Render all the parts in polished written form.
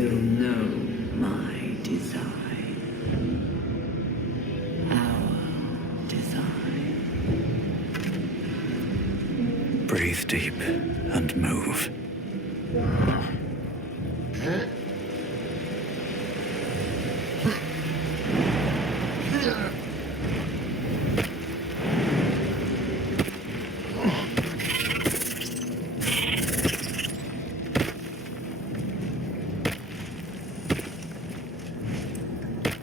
You'll know my design. Our design. Breathe deep and move.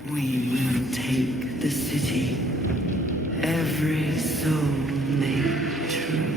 We will take the city. Every soul made true.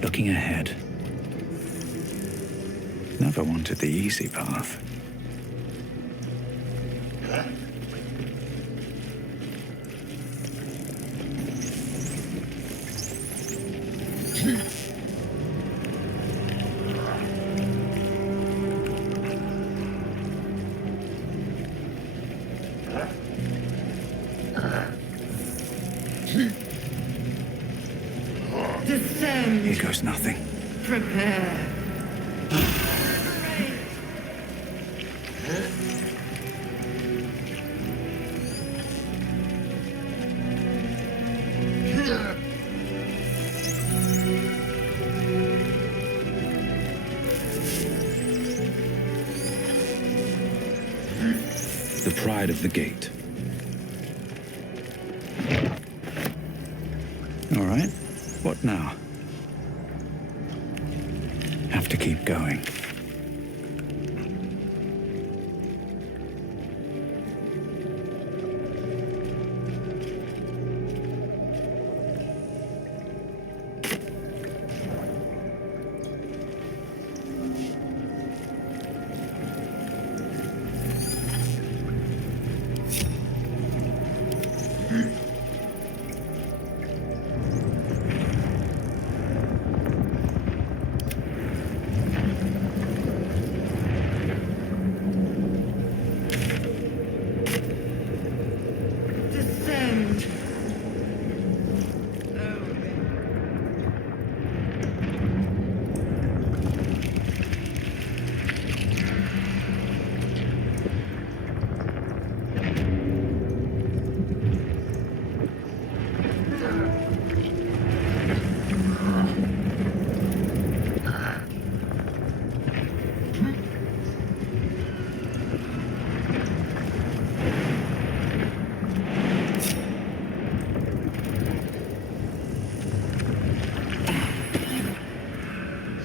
Looking ahead. Never wanted the easy path. Descend. Here goes nothing. Prepare. The pride of the gate. All right. What now? Have to keep going. Descend.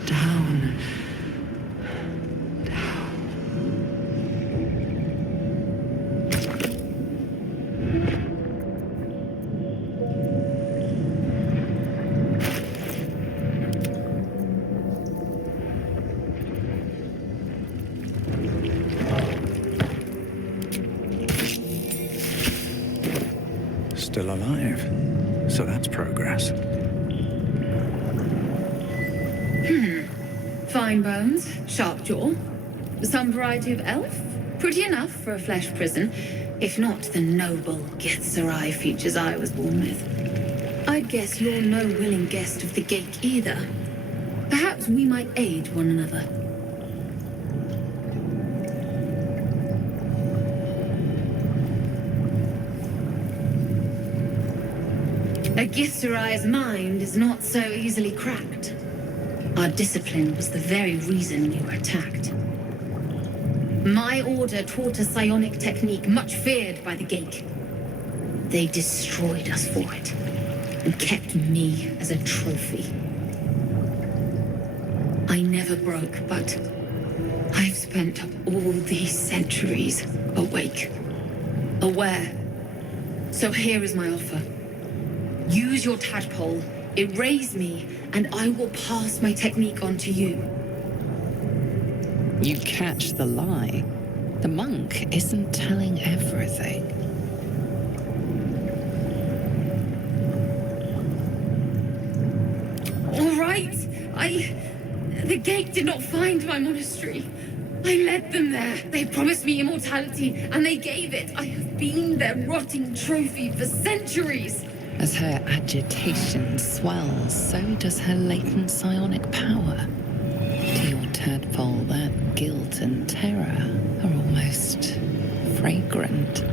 Down. Still alive. So that's progress. Fine bones, sharp jaw. Some variety of elf. Pretty enough for a flesh prison, if not the noble Ketheric features I was born with. I'd guess you're no willing guest of the gate either. Perhaps we might aid one another. A Ketheri's mind is not so easily cracked. Our discipline was the very reason we were attacked. My order taught a psionic technique much feared by the Gate. They destroyed us for it, and kept me as a trophy. I never broke, but I've spent all these centuries awake, aware. So here is my offer. Use your tadpole Erase me, and I will pass my technique on to you. You catch the lie. The monk isn't telling everything. All right. The gate did not find my monastery. I led them there. They promised me immortality, and they gave it. I have been their rotting trophy for centuries. As her agitation swells, so does her latent psionic power. To your tadpole, that guilt and terror are almost fragrant.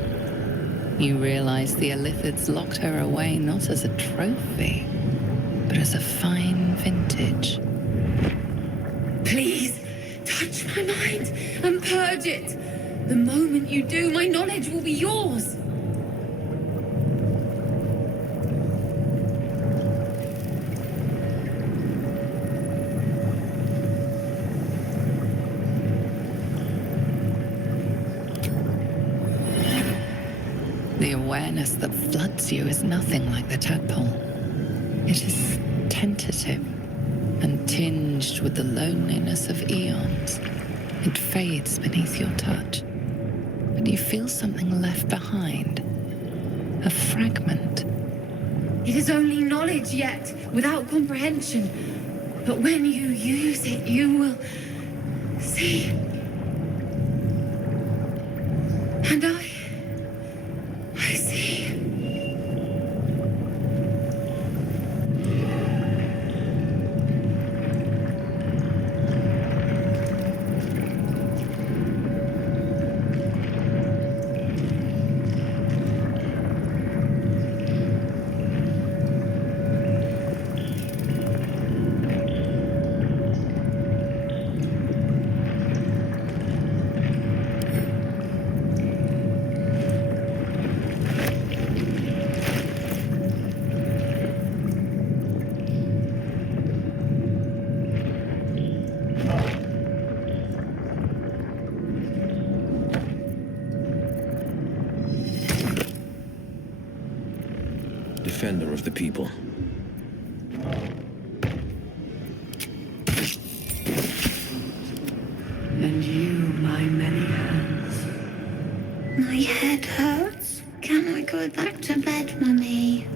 You realize the Illithids locked her away not as a trophy, but as a fine vintage. Please, touch my mind and purge it. The moment you do, my knowledge will be yours. The awareness that floods you is nothing like the tadpole. It is tentative and tinged with the loneliness of eons. It fades beneath your touch, but you feel something left behind. A fragment. It is only knowledge yet, without comprehension. But when you use it, you will see. And I see. Defender of the people. And you, my many hands. My head hurts. Can I go back to bed, Mummy?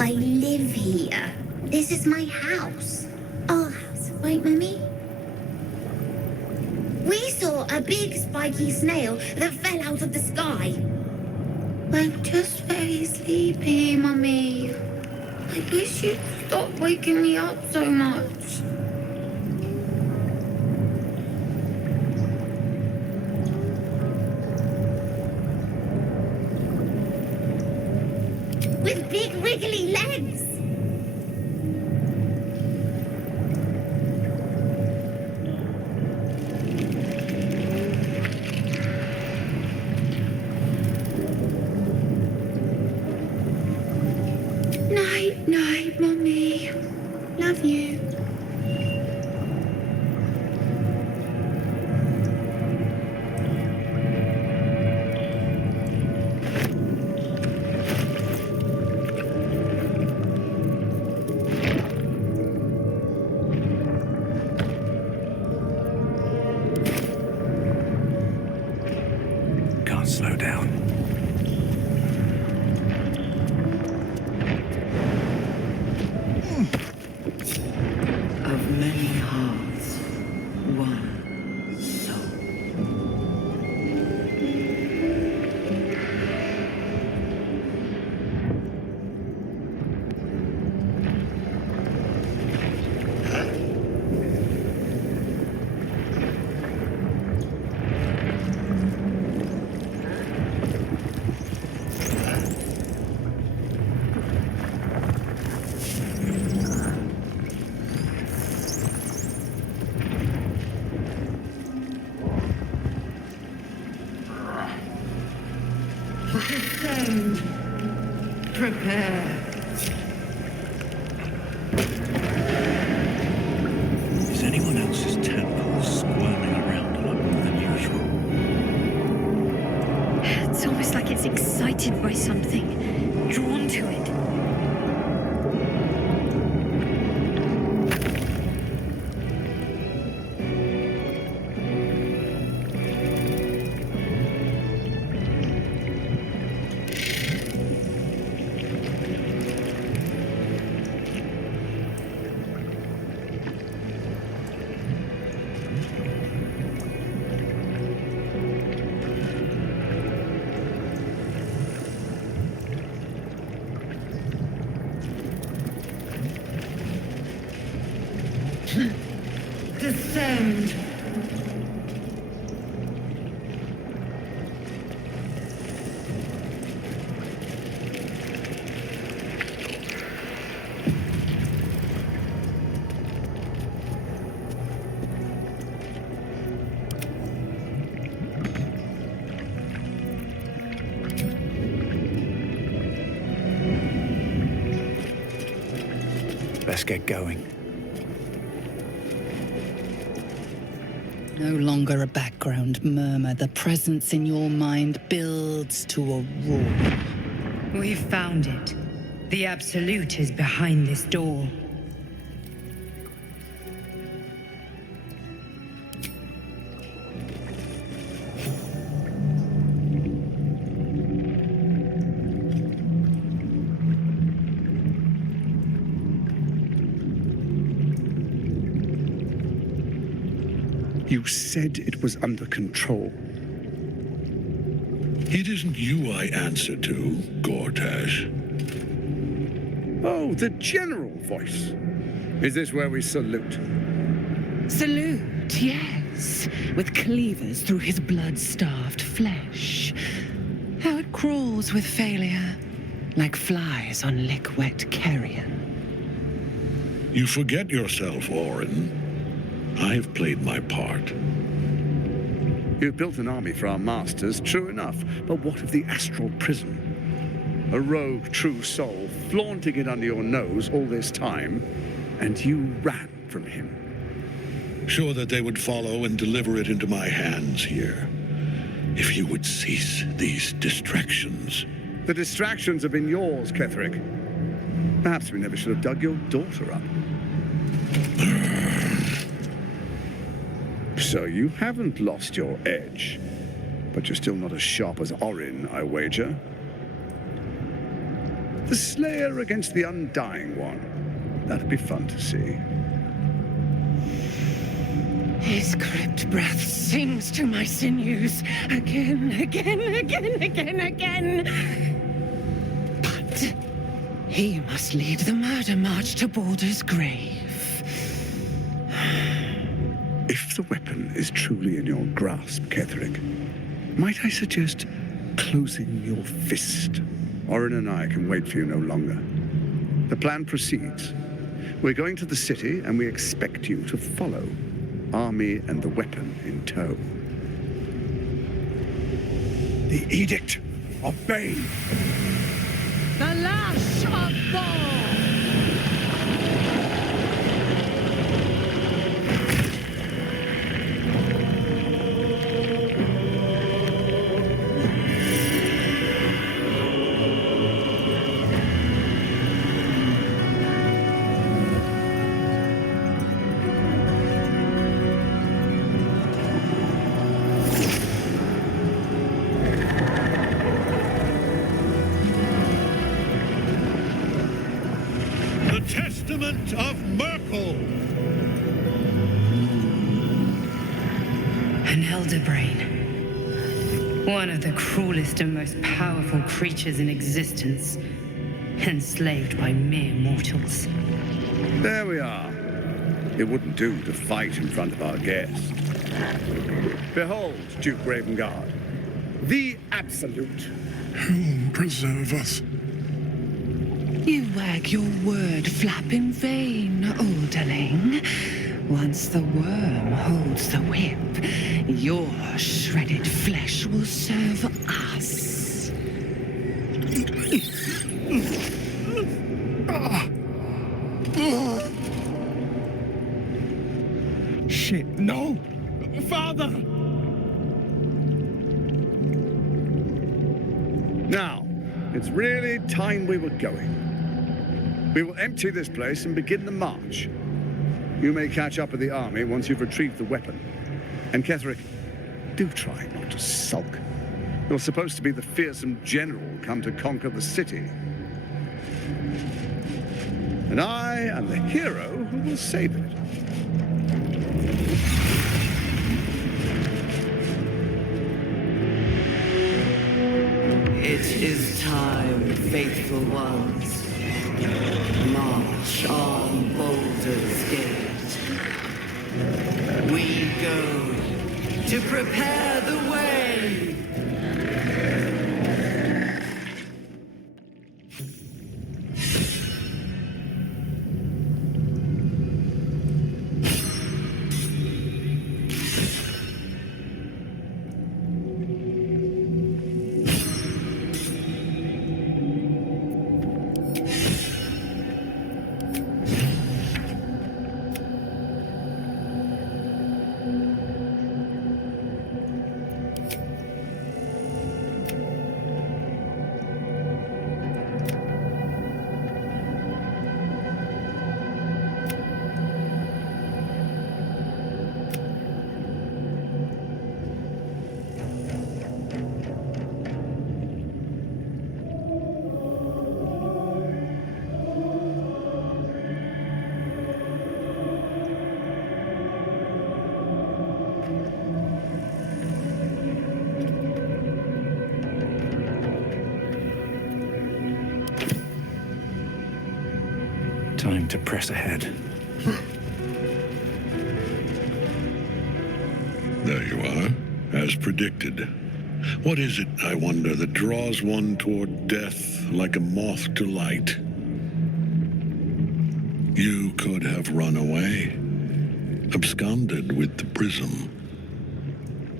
I live here. This is my house. Our house, right, Mummy? We saw a big spiky snail that fell out of the sky. I'm just very sleepy, Mummy. I wish you'd stop waking me up so much. With big wriggly legs. Night, night, Mummy. Love you. Can't slow down. Of many hearts, one soul. Descend. Prepare. Is anyone else's Let's get going. No longer a background murmur. The presence in your mind builds to a roar. We've found it. The Absolute is behind this door. You said it was under control. It isn't you I answer to, Gortash. Oh, the general voice. Is this where we salute? Salute, yes, with cleavers through his blood-starved flesh. How it crawls with failure, like flies on lick-wet carrion. You forget yourself, Orin. I've played my part. You've built an army for our masters, true enough. But what of the astral prison? A rogue true soul, flaunting it under your nose all this time, and you ran from him. Sure that they would follow and deliver it into my hands here. If you would cease these distractions. The distractions have been yours, Ketheric. Perhaps we never should have dug your daughter up. So you haven't lost your edge, but you're still not as sharp as Orin, I wager. The Slayer against the Undying One. That'd be fun to see. His crypt breath sings to my sinews again, again, again, again, again. But he must lead the murder march to Baldur's grave. If the weapon is truly in your grasp, Ketheric, might I suggest closing your fist? Orin and I can wait for you no longer. The plan proceeds. We're going to the city, and we expect you to follow. Army and the weapon in tow. The Edict of Bane. The lash of Thor! Testament of Merkel! An elder brain. One of the cruelest and most powerful creatures in existence. Enslaved by mere mortals. There we are. It wouldn't do to fight in front of our guest. Behold, Duke Ravengard, the Absolute. Whom preserve us? You wag your word flap in vain, olderling. Once the worm holds the whip, your shredded flesh will serve us. Shit, no! Father! Now, it's really time we were going. We will empty this place and begin the march. You may catch up with the army once you've retrieved the weapon. And Ketheric, do try not to sulk. You're supposed to be the fearsome general come to conquer the city. And I am the hero who will save it. It is time, faithful ones. March on Baldur's Gate. We go, to prepare the way! Time to press ahead. There you are, as predicted. What is it, I wonder, that draws one toward death like a moth to light? You could have run away, absconded with the prism.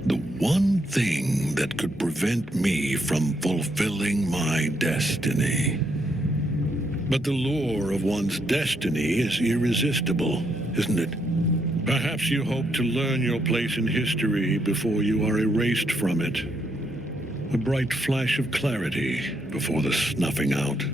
The one thing that could prevent me from fulfilling my destiny. But the lure of one's destiny is irresistible, isn't it? Perhaps you hope to learn your place in history before you are erased from it. A bright flash of clarity before the snuffing out.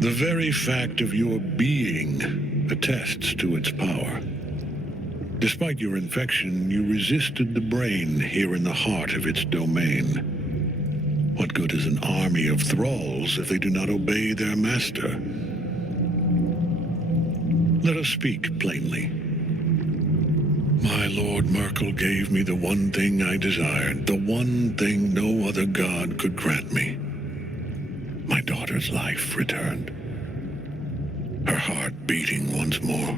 The very fact of your being attests to its power. Despite your infection, you resisted the brain here in the heart of its domain. What good is an army of thralls if they do not obey their master? Let us speak plainly. My Lord Merkel gave me the one thing I desired, the one thing no other god could grant me. My daughter's life returned. Her heart beating once more.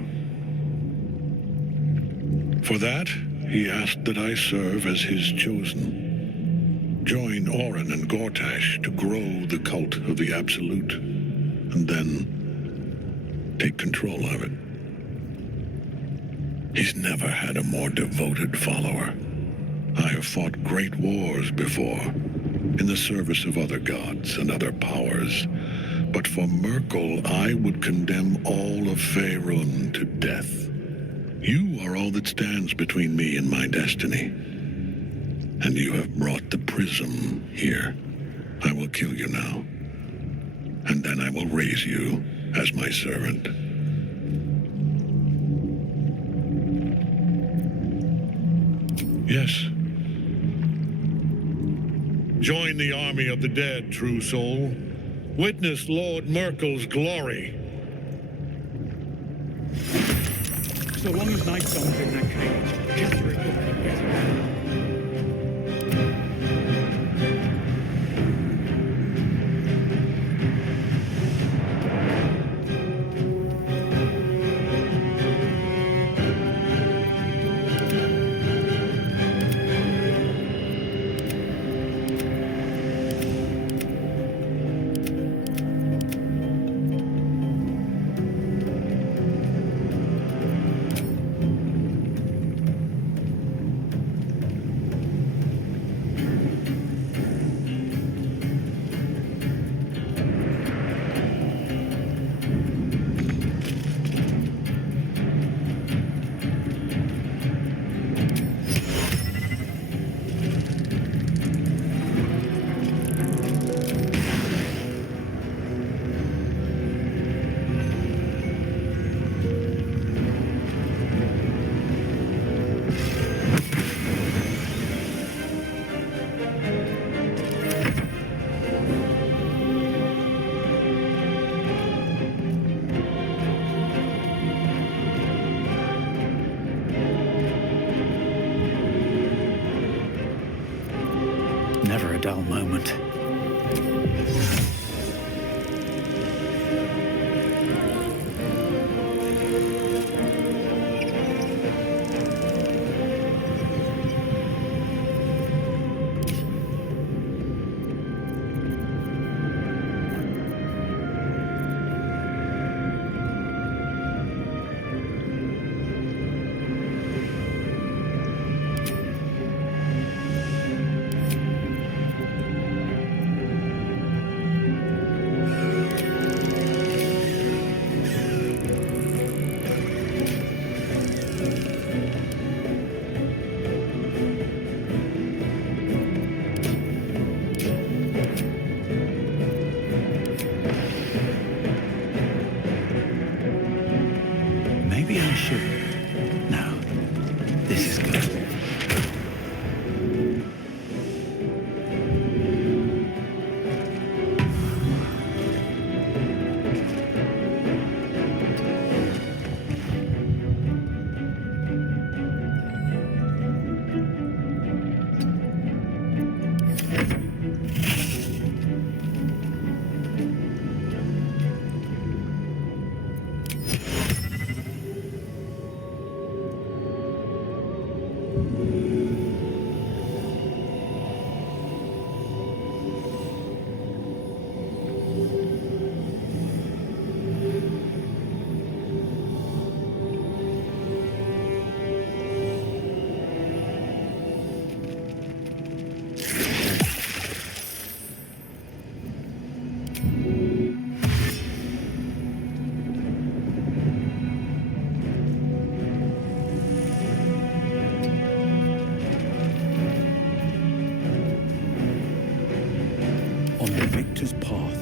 For that, he asked that I serve as his chosen. Join Orin and Gortash to grow the cult of the Absolute, and then take control of it. He's never had a more devoted follower. I have fought great wars before, in the service of other gods and other powers. But for Merkel, I would condemn all of Faerun to death. You are all that stands between me and my destiny. And you have brought the prism here. I will kill you now. And then I will raise you as my servant. Yes. Join the army of the dead, true soul. Witness Lord Merkel's glory. So long as Nightsong's in that cage, Ketheric will get around. Never a dull moment. Maybe I should. No, this is good. On the victor's path.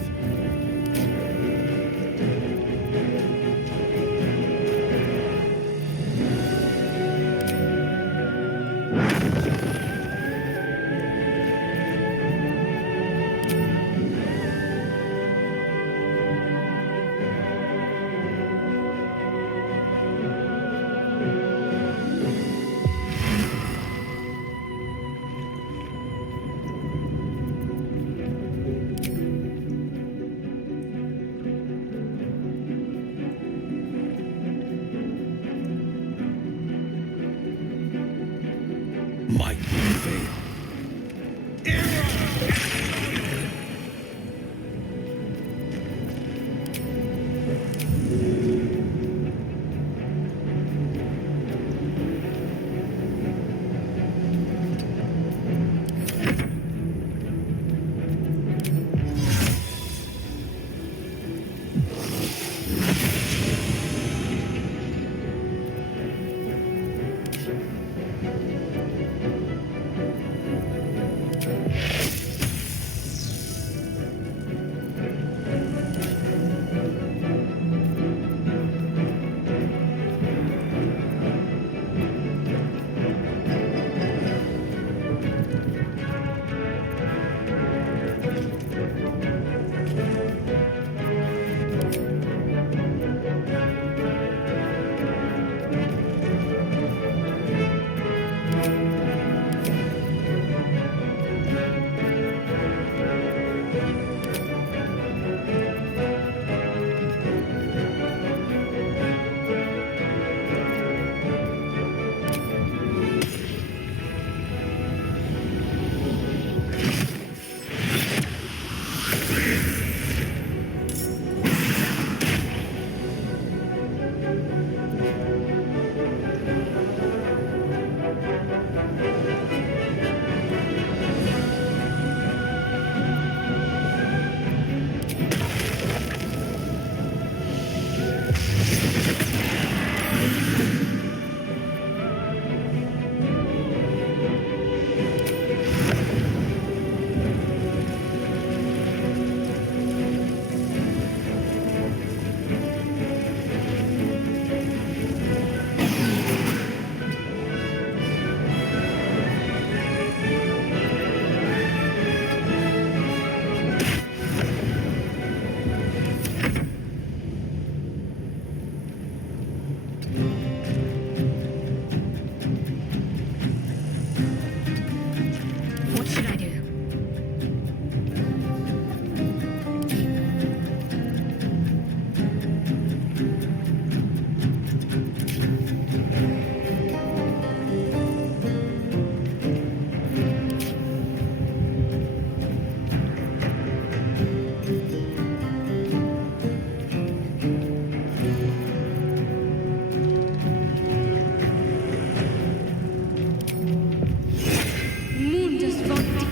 Might prevail.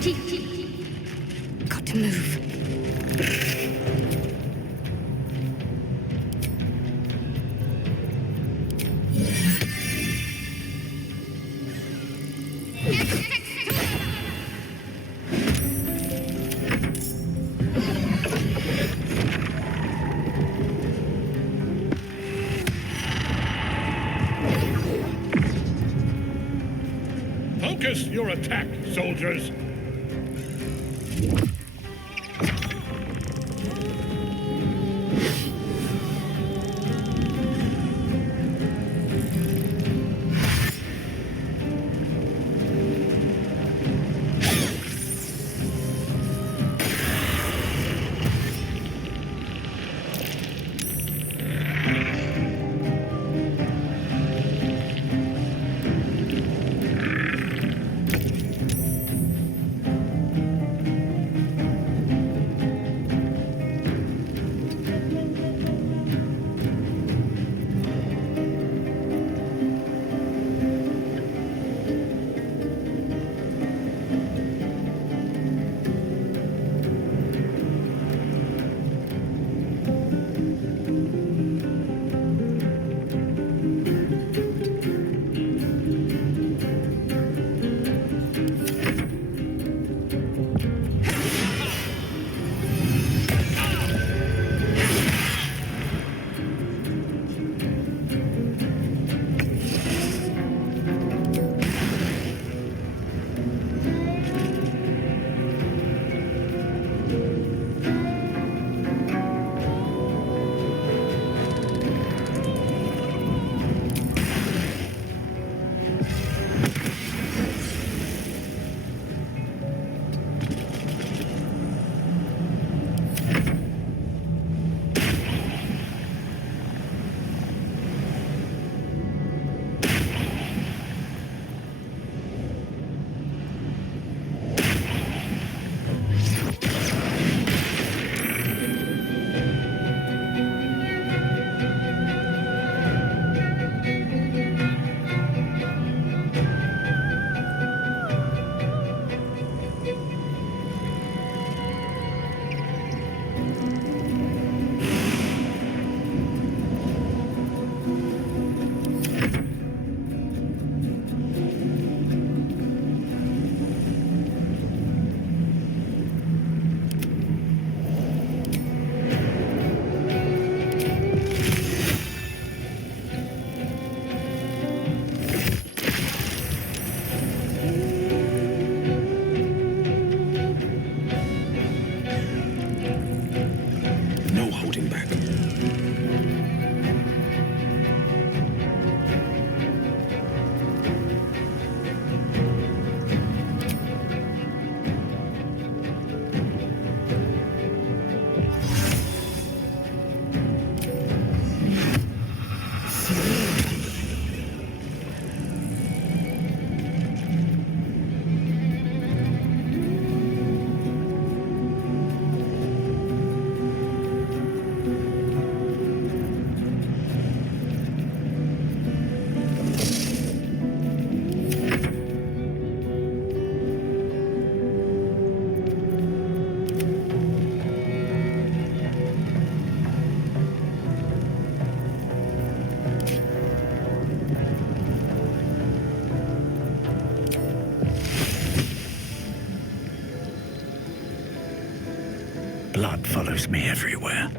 Got to move. Focus your attack, soldiers! Blood follows me everywhere.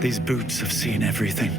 These boots have seen everything.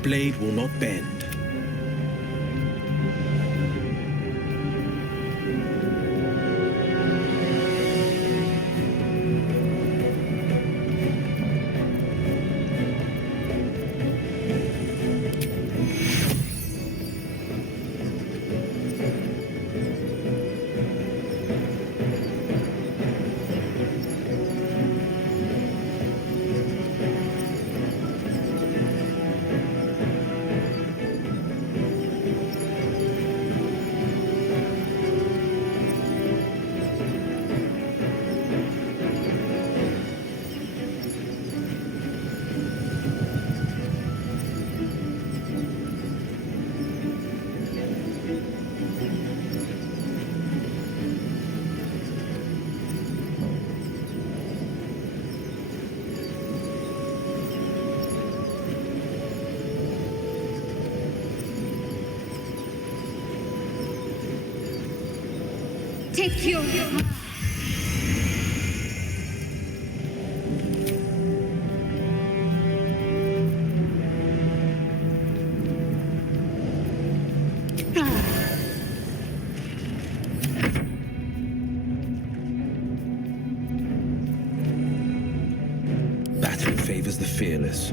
That blade will not bend. Take your... Battle favors the fearless.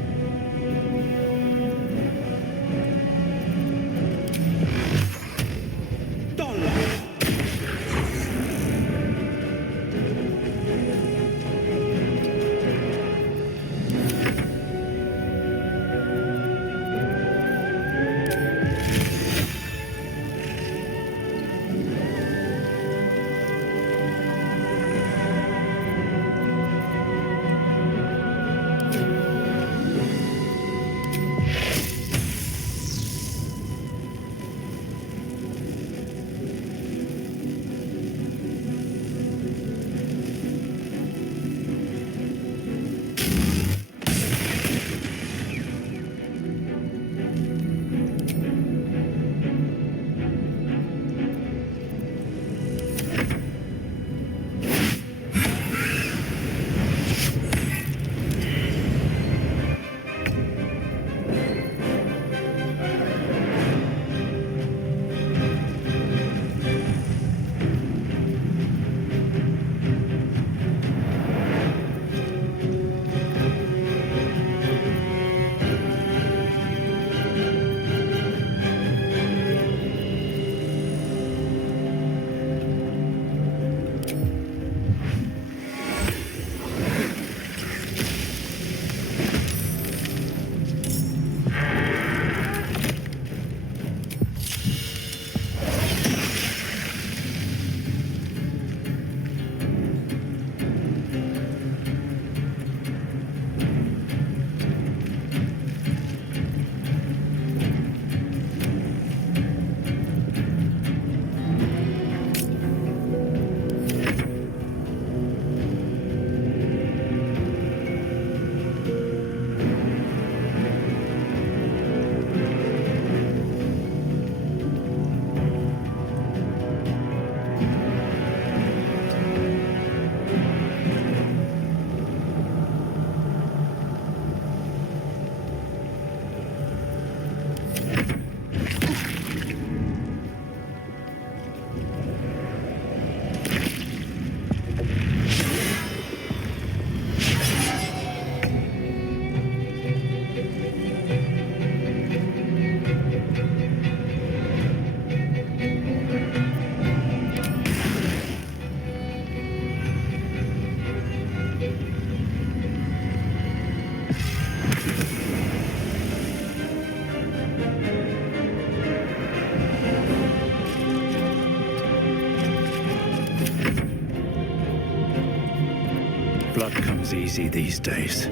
Blood comes easy these days.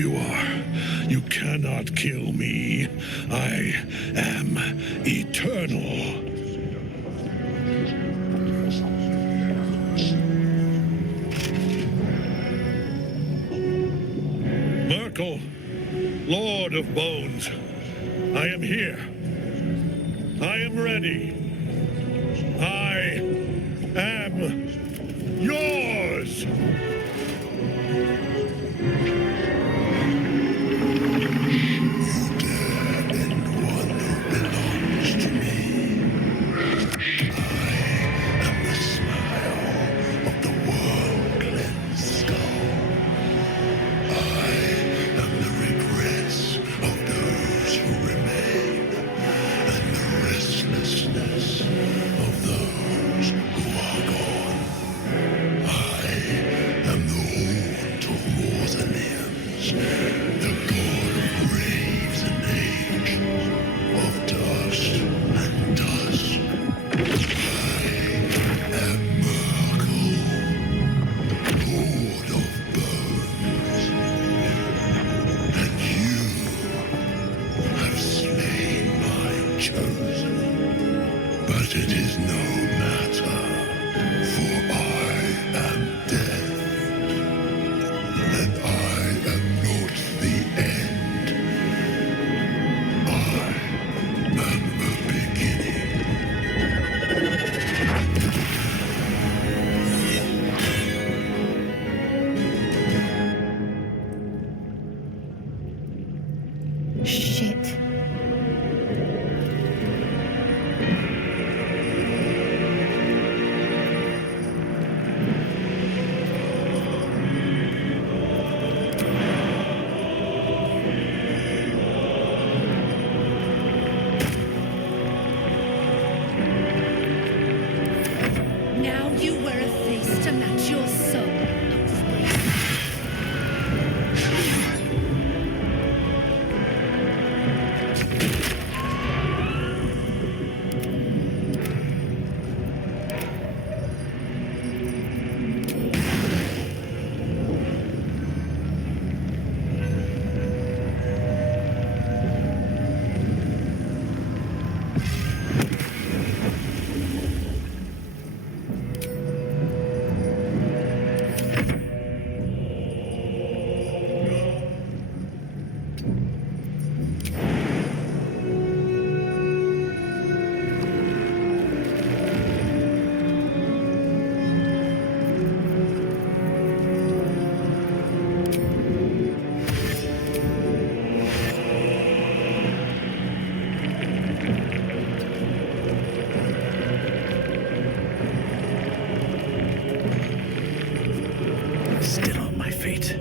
you are. You cannot kill me. I am eternal. Merkel, Lord of Bones, I am here. I am ready. I am yours. Shit. Now you wear a face to match your soul. Still on my feet.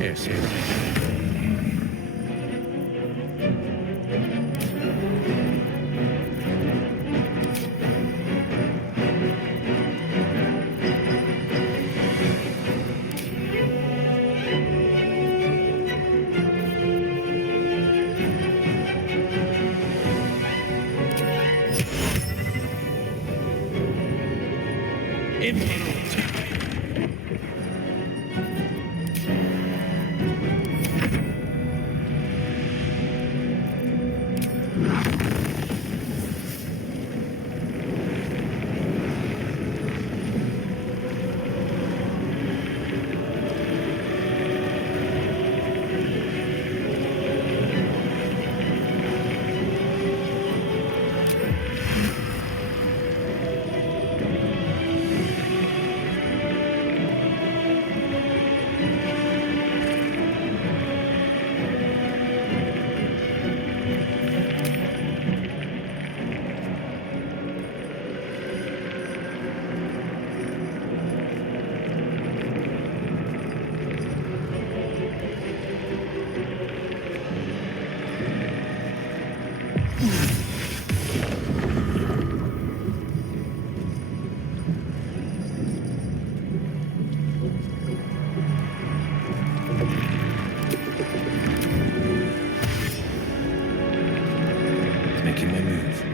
Yes, Emerald. Making my move.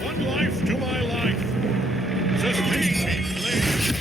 One life to my life. Sustain me, slave.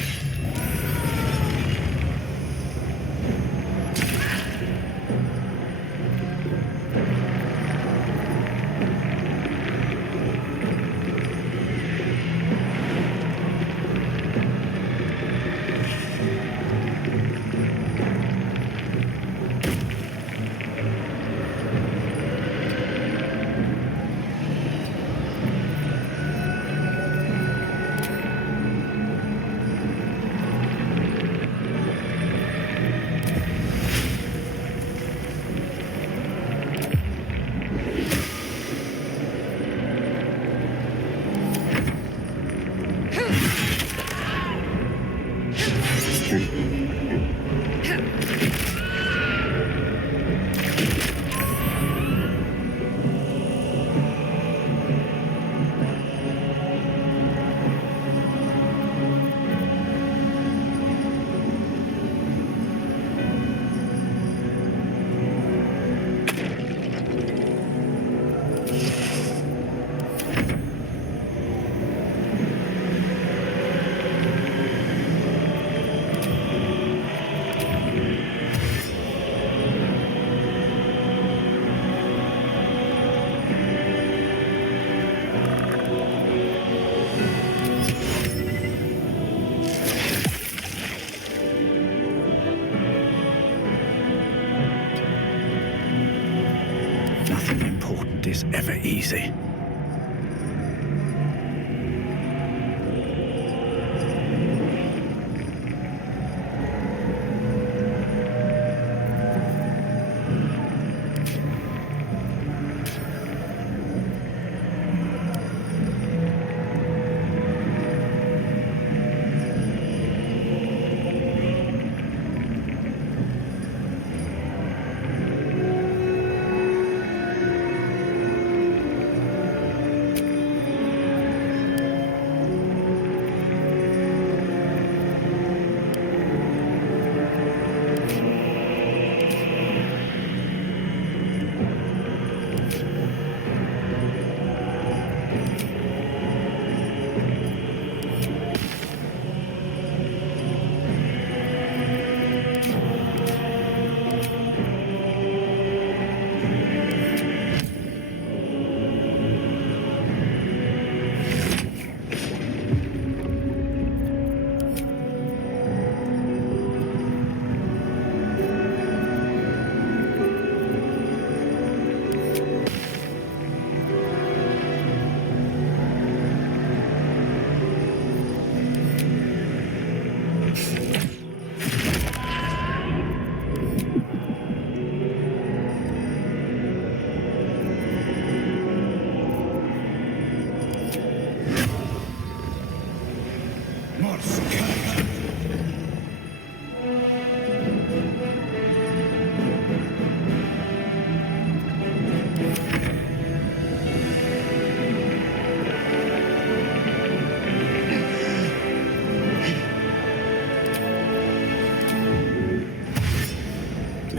Nothing important is ever easy.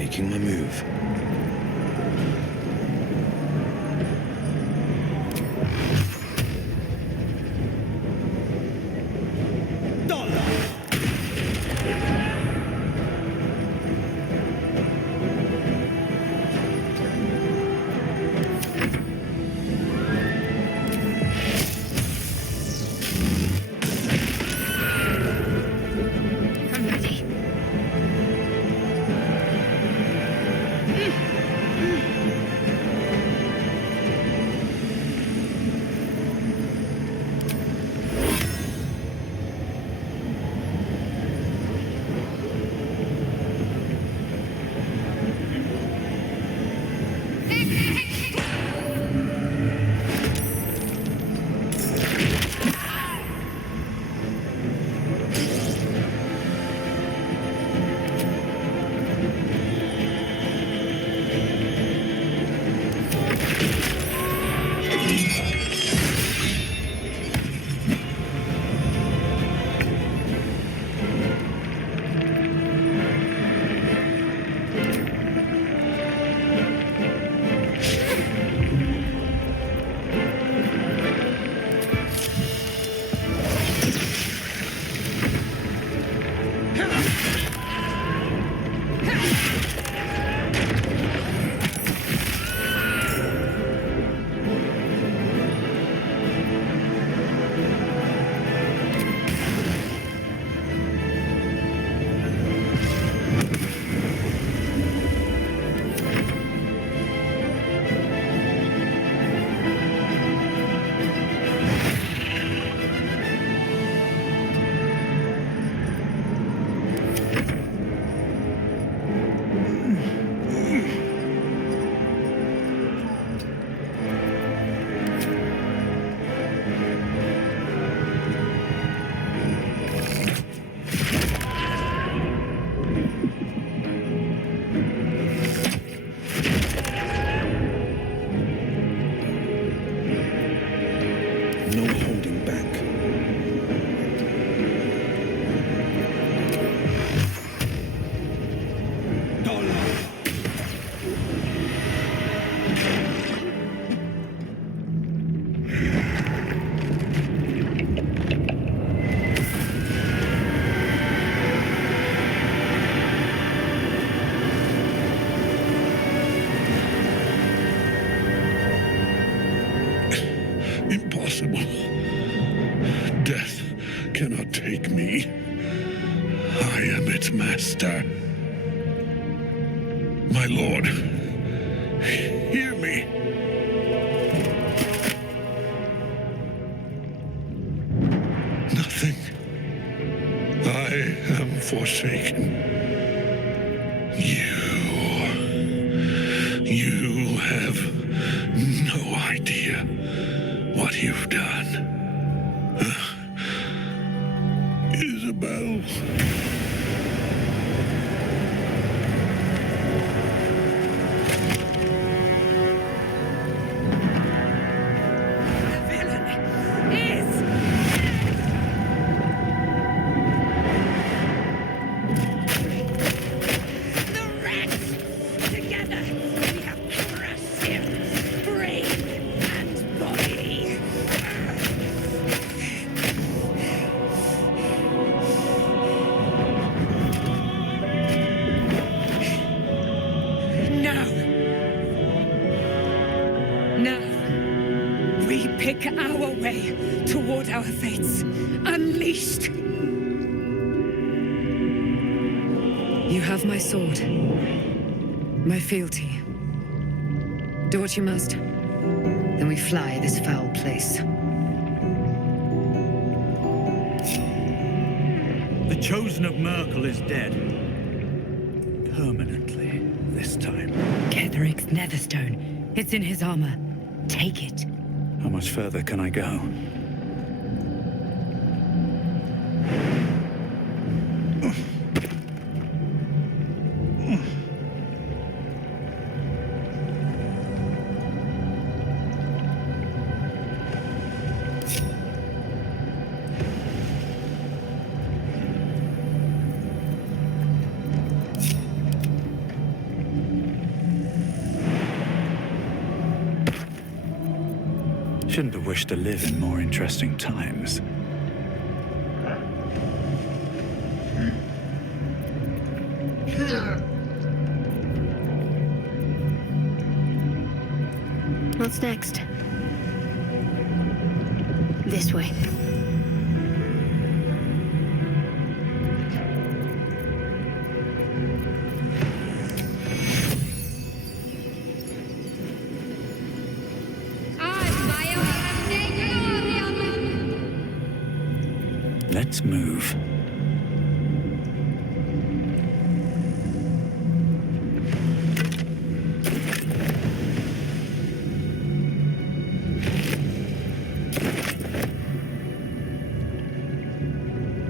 Making my move. I'm ready. No holding back. Impossible. Death cannot take me. I am its master. My lord, hear me. Nothing. I am forsaken. You have no idea what you've done. Isabel. The villain is the rats! Together, we have crushed him, brain and body. Now, we pick our way toward our fates, unleashed. You have my sword. My fealty. Do what you must. Then we fly this foul place. The Chosen of Merkel is dead. Permanently, this time. Ketheric's netherstone. It's in his armor. Take it. How much further can I go? shouldn't have wished to live in more interesting times. What's next? This way. Let's move.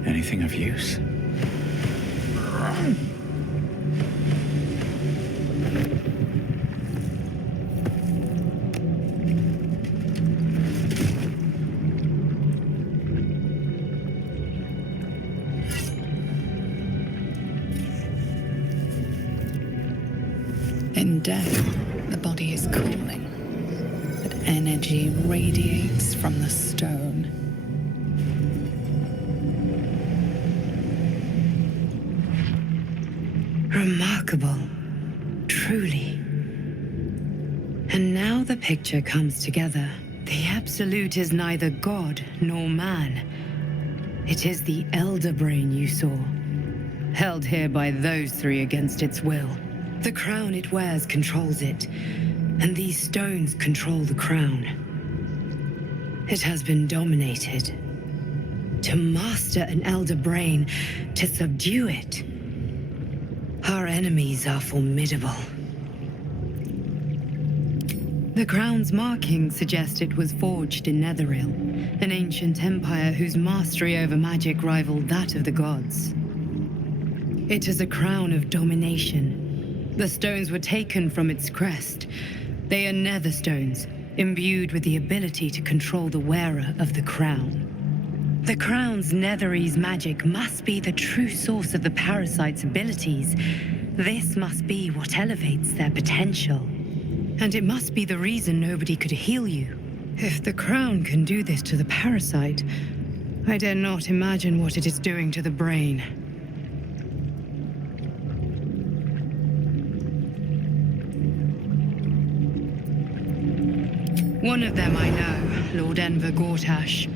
Anything of use? In death, the body is cooling, but energy radiates from the stone. Remarkable. Truly. And now the picture comes together. The Absolute is neither God nor man. It is the Elder Brain you saw, held here by those three against its will. The crown it wears controls it, and these stones control the crown. It has been dominated. To master an Elder Brain, to subdue it. Our enemies are formidable. The crown's markings suggest it was forged in Netheril, an ancient empire whose mastery over magic rivaled that of the gods. It is a crown of domination. The stones were taken from its crest. They are nether stones, imbued with the ability to control the wearer of the crown. The crown's Netherese magic must be the true source of the parasite's abilities. This must be what elevates their potential. And it must be the reason nobody could heal you. If the crown can do this to the parasite, I dare not imagine what it is doing to the brain. One of them I know, Lord Enver Gortash,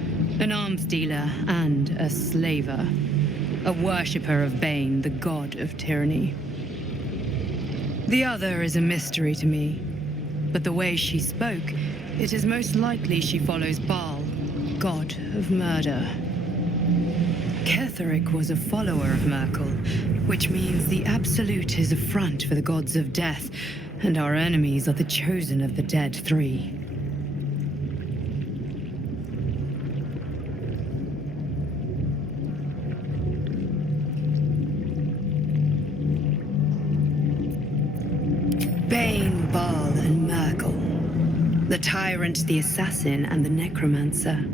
an arms dealer and a slaver. A worshipper of Bane, the god of tyranny. The other is a mystery to me, but the way she spoke, it is most likely she follows Baal, god of murder. Ketheric was a follower of Merkel, which means the Absolute is a front for the gods of death, and our enemies are the chosen of the dead three. Bane, Baal, and Merkel. The tyrant, the assassin, and the necromancer.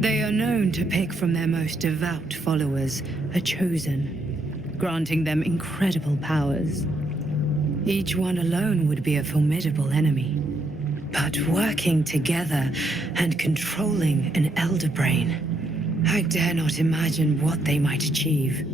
They are known to pick from their most devout followers a chosen, granting them incredible powers. Each one alone would be a formidable enemy. But working together and controlling an Elder Brain, I dare not imagine what they might achieve.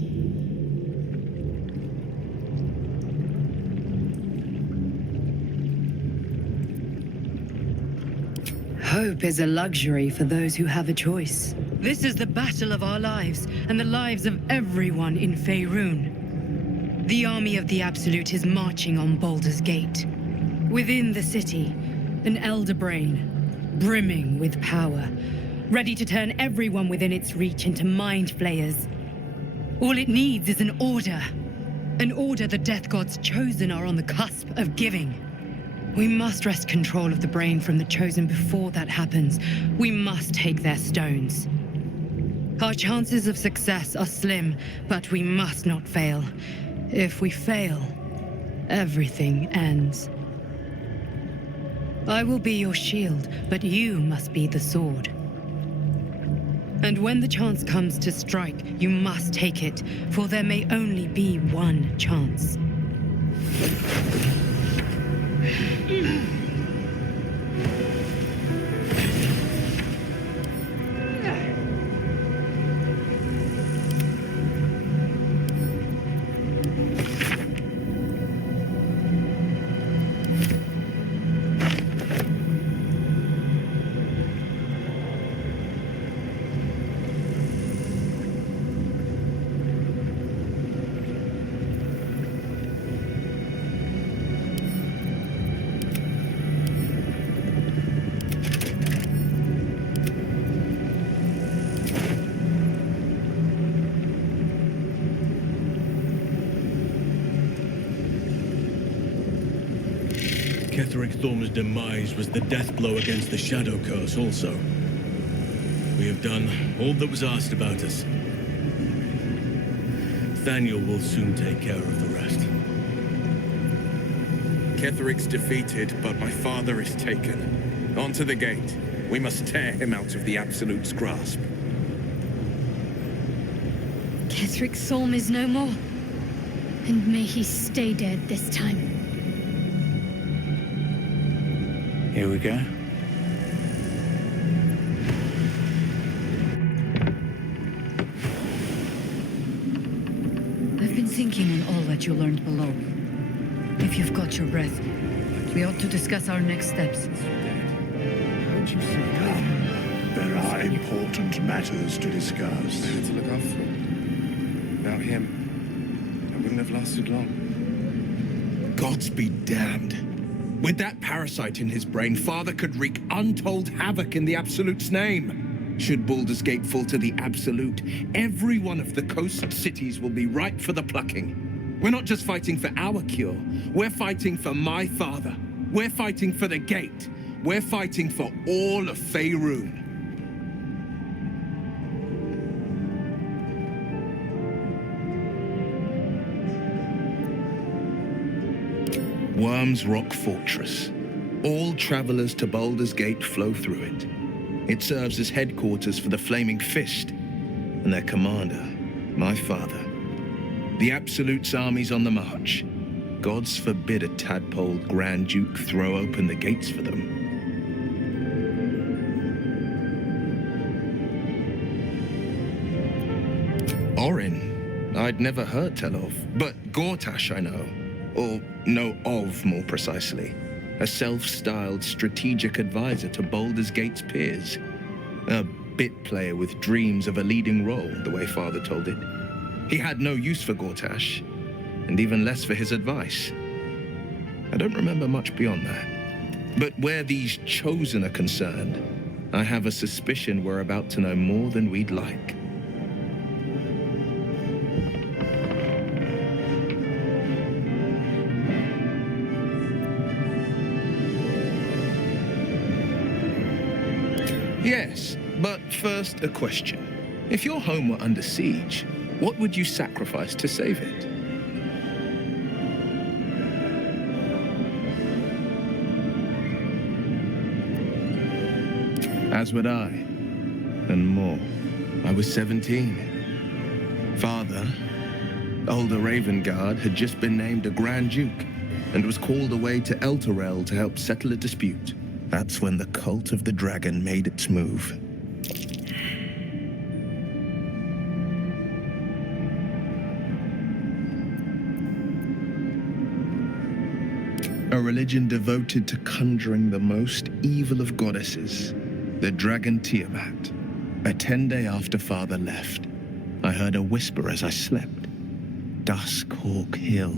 Hope is a luxury for those who have a choice. This is the battle of our lives, and the lives of everyone in Faerun. The army of the Absolute is marching on Baldur's Gate. Within the city, an Elder Brain, brimming with power, ready to turn everyone within its reach into mind flayers. All it needs is an order the Death Gods chosen are on the cusp of giving. We must wrest control of the brain from the chosen before that happens. We must take their stones. Our chances of success are slim, but we must not fail. If we fail, everything ends. I will be your shield, but you must be the sword. And when the chance comes to strike, you must take it, for there may only be one chance. Ketheric Thorm's demise was the death blow against the Shadow Curse also. We have done all that was asked about us. Thaniel will soon take care of the rest. Ketheric's defeated, but my father is taken. On to the gate. We must tear him out of the Absolute's grasp. Ketheric Thorm is no more. And may he stay dead this time. Here we go. I've been thinking on all that you learned below. If you've got your breath, we ought to discuss our next steps. How'd you survive? There are important matters to discuss. I had to look after him. Without him, I wouldn't have lasted long. Gods be damned. With that parasite in his brain, Father could wreak untold havoc in the Absolute's name. Should Baldur's Gate fall to the Absolute, every one of the coast cities will be ripe for the plucking. We're not just fighting for our cure, we're fighting for my father. We're fighting for the Gate. We're fighting for all of Faerun. Worm's Rock Fortress. All travelers to Baldur's Gate flow through it. It serves as headquarters for the Flaming Fist and their commander, my father. The Absolute's army's on the march. Gods forbid a tadpole Grand Duke throw open the gates for them. Orin, I'd never heard tell of, but Gortash I know. Or know of, more precisely. A self-styled strategic advisor to Baldur's Gate's peers. A bit player with dreams of a leading role, the way Father told it. He had no use for Gortash, and even less for his advice. I don't remember much beyond that. But where these chosen are concerned, I have a suspicion we're about to know more than we'd like. Yes, but first a question. If your home were under siege, what would you sacrifice to save it? As would I, and more. I was 17. Father, older Ravengard, had just been named a Grand Duke and was called away to Elturel to help settle a dispute. That's when the cult of the dragon made its move. A religion devoted to conjuring the most evil of goddesses, the dragon Tiamat. A 10-day after Father left, I heard a whisper as I slept. Duskhawk Hill,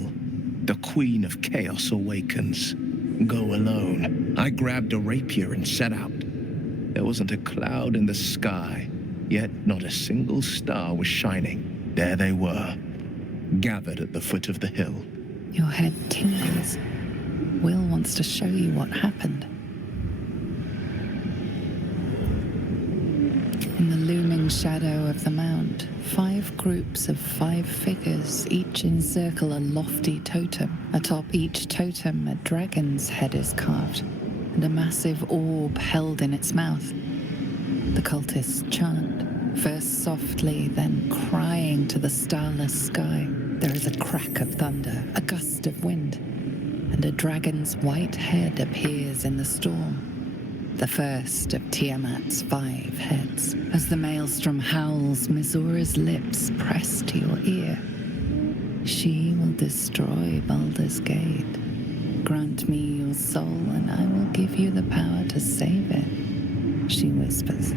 the Queen of Chaos awakens. Go alone. I grabbed a rapier and set out. There wasn't a cloud in the sky, yet not a single star was shining. There they were, gathered at the foot of the hill. Your head tingles. Will wants to show you what happened. In the looming shadow of the mount, 5 groups of 5 figures each encircle a lofty totem. Atop each totem, a dragon's head is carved, and a massive orb held in its mouth. The cultists chant, first softly, then crying to the starless sky. There is a crack of thunder, a gust of wind, and a dragon's white head appears in the storm. The first of Tiamat's 5 heads. As the maelstrom howls, Mizura's lips press to your ear. She will destroy Baldur's Gate. Grant me your soul, and I will give you the power to save it, she whispers.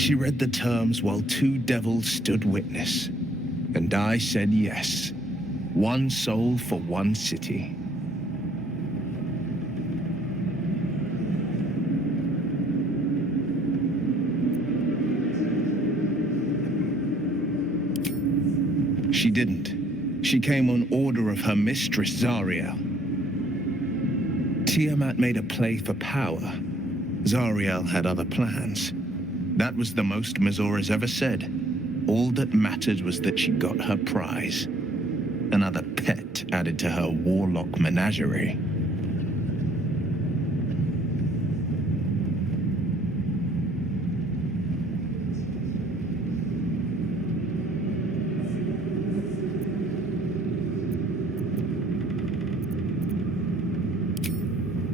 She read the terms while 2 devils stood witness, and I said yes. 1 soul for 1 city. She didn't. She came on order of her mistress, Zariel. Tiamat made a play for power. Zariel had other plans. That was the most Mazora's ever said. All that mattered was that she got her prize. Another pet added to her warlock menagerie.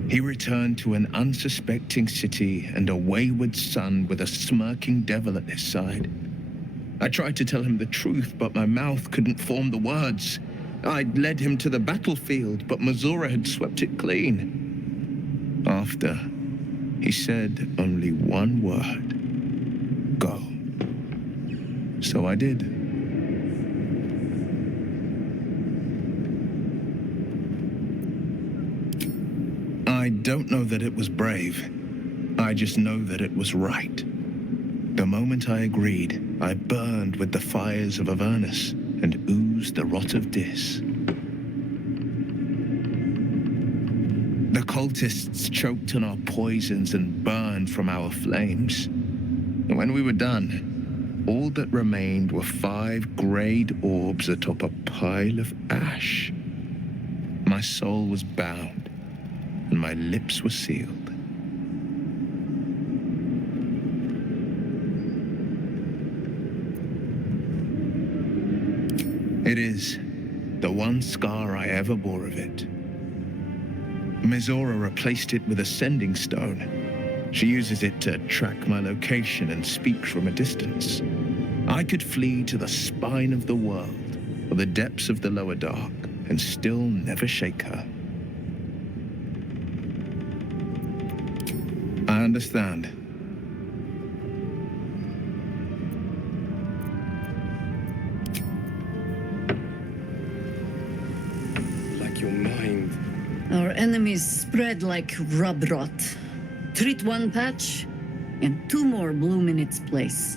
He returned to an unsuspecting city and a wayward son with a smirking devil at his side. I tried to tell him the truth, but my mouth couldn't form the words. I'd led him to the battlefield, but Mazora had swept it clean. After, he said only one word. Go. So I did. I don't know that it was brave. I just know that it was right. The moment I agreed, I burned with the fires of Avernus and oozed the rot of Dis. The cultists choked on our poisons and burned from our flames. And when we were done, all that remained were 5 grayed orbs atop a pile of ash. My soul was bound, and my lips were sealed. It is the one scar I ever bore of it. Mizora replaced it with a sending stone. She uses it to track my location and speak from a distance. I could flee to the spine of the world, or the depths of the lower dark, and still never shake her. I understand. Like your mind. Our enemies spread like rub rot. Treat one patch, and 2 more bloom in its place.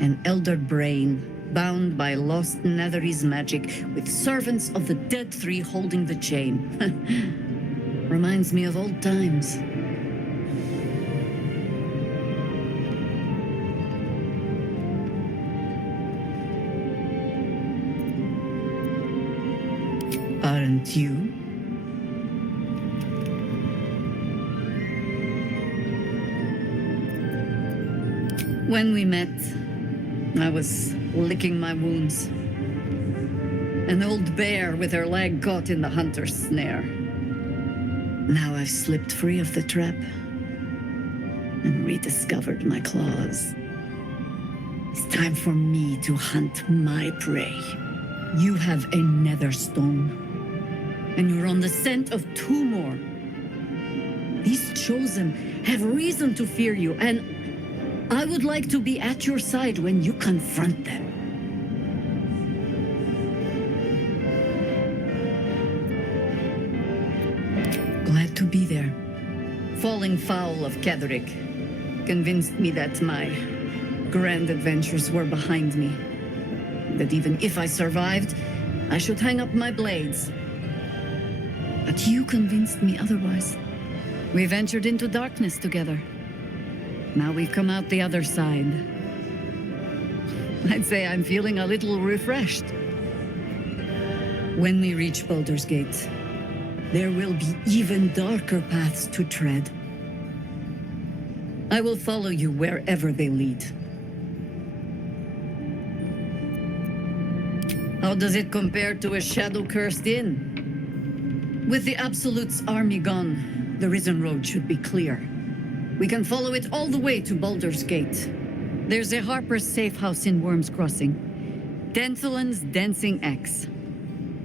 An elder brain, bound by lost Netherese magic, with servants of the Dead Three holding the chain. Reminds me of old times. Aren't you? When we met, I was licking my wounds. An old bear with her leg caught in the hunter's snare. Now I've slipped free of the trap and rediscovered my claws. It's time for me to hunt my prey. You have a nether stone, and you're on the scent of 2 more. These chosen have reason to fear you, and I would like to be at your side when you confront them. Glad to be there. Falling foul of Ketheric convinced me that my grand adventures were behind me. That even if I survived, I should hang up my blades. But you convinced me otherwise. We ventured into darkness together. Now we've come out the other side. I'd say I'm feeling a little refreshed. When we reach Baldur's Gate, there will be even darker paths to tread. I will follow you wherever they lead. How does it compare to a shadow-cursed inn? With the Absolute's army gone, the Risen Road should be clear. We can follow it all the way to Baldur's Gate. There's a Harper's safe house in Worm's Crossing. Denthelin's Dancing Axe.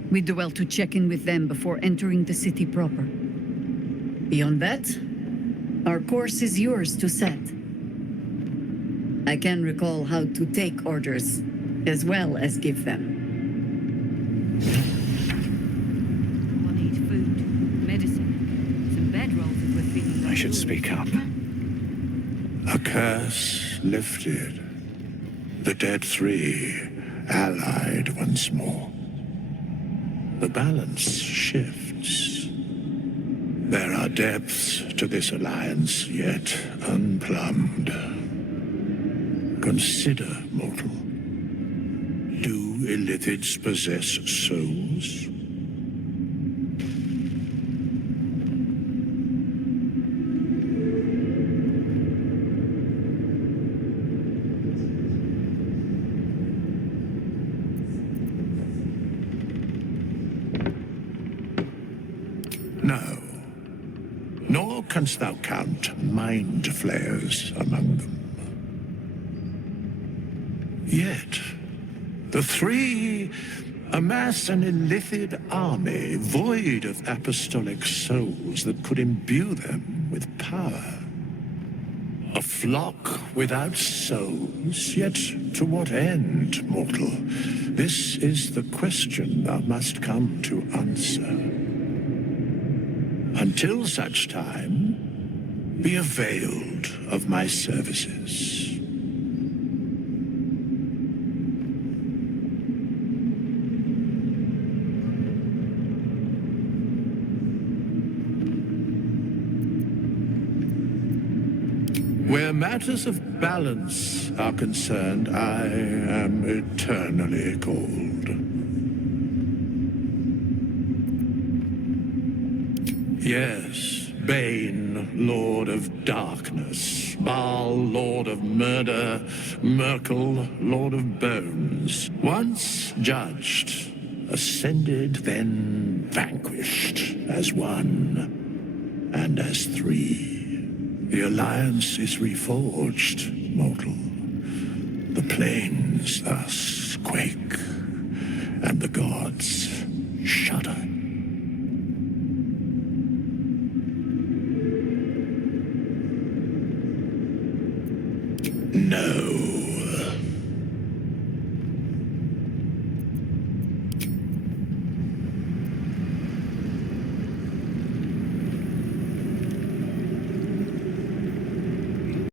We do well to check in with them before entering the city proper. Beyond that, our course is yours to set. I can recall how to take orders, as well as give them. We'll need food, medicine, some bedrolls if we're feeling. I should speak up. A curse lifted. The Dead Three allied once more. The balance shifts. There are depths to this alliance yet unplumbed. Consider, mortal. Do illithids possess souls? No. Nor canst thou count mind flayers among them. Yet, the three amass an illithid army void of apostolic souls that could imbue them with power. A flock without souls, yet to what end, mortal? This is the question thou must come to answer. Until such time, be availed of my services. Where matters of balance are concerned, I am eternally cold. Yes, Bane, Lord of Darkness, Baal, Lord of Murder, Merkel, Lord of Bones. Once judged, ascended, then vanquished as one and as three. The alliance is reforged, mortal. The plains thus